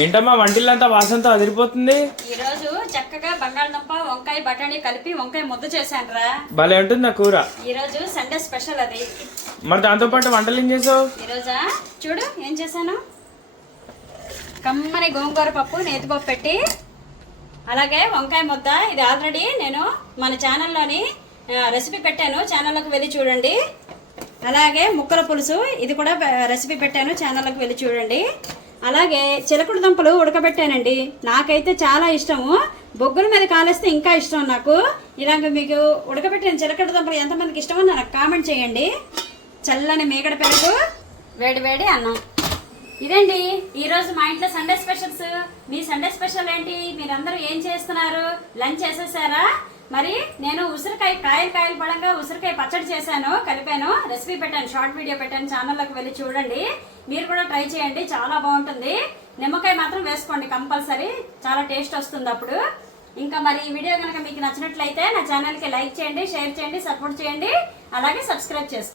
ఏంటమ్మా వంటిల్లంతా వాసనతో అదిరిపోతుంది. ఈ రోజు చక్కగా బంగాళదుంప వంకాయ బఠానీ కలిపి వంకాయ ముద్ద చేశానురా. భలే ఉంటుంది ఆ కూర. ఈ రోజు సండే స్పెషల్ అది. మరి దాంతో పాటు వంటలు ఏం చేసావు? ఈ రోజా చూడు ఏం చేశాను. కమ్మని గోంగూర పప్పు నేతిపప్పు పెట్టి, అలాగే వంకాయ ముద్ద. ఇది ఆల్రెడీ నేను మన ఛానల్లోని రెసిపీ పెట్టాను, ఛానల్లోకి వెళ్ళి చూడండి. అలాగే ముక్కల పులుసు, ఇది కూడా రెసిపీ పెట్టాను, ఛానల్లోకి వెళ్ళి చూడండి. అలాగే చిలకడ దుంపలు ఉడకబెట్టానండి. నాకైతే చాలా ఇష్టము. బొగ్గుల మీద కాలేస్తే ఇంకా ఇష్టం నాకు. ఇలాగ మీకు ఉడకబెట్టిన చిలకడ దుంపలు ఎంతమందికి ఇష్టమో నాకు కామెంట్ చేయండి. చల్లని మేగడ పెరుగు, వేడి వేడి అన్నం. ఇదండి ఈరోజు మా ఇంట్లో సండే స్పెషల్స్. మీ సండే స్పెషల్ ఏంటి? మీరందరూ ఏం చేస్తున్నారు? లంచ్ చేసేసారా? మరి నేను ఉసిరికాయ కాయలు పడంగా ఉసిరికాయ పచ్చడి చేశాను, కలిపాను, రెసిపీ పెట్టాను, షార్ట్ వీడియో పెట్టాను, ఛానల్లోకి వెళ్ళి చూడండి. మీరు కూడా ట్రై చేయండి, చాలా బాగుంటుంది. నిమ్మకాయ మాత్రం వేసుకోండి కంపల్సరీ, చాలా టేస్ట్ వస్తుంది అప్పుడు. ఇంకా మరి ఈ వీడియో కనుక మీకు నచ్చినట్లయితే నా ఛానల్కి లైక్ చేయండి, షేర్ చేయండి, సపోర్ట్ చేయండి, అలాగే సబ్స్క్రైబ్ చేసుకోండి.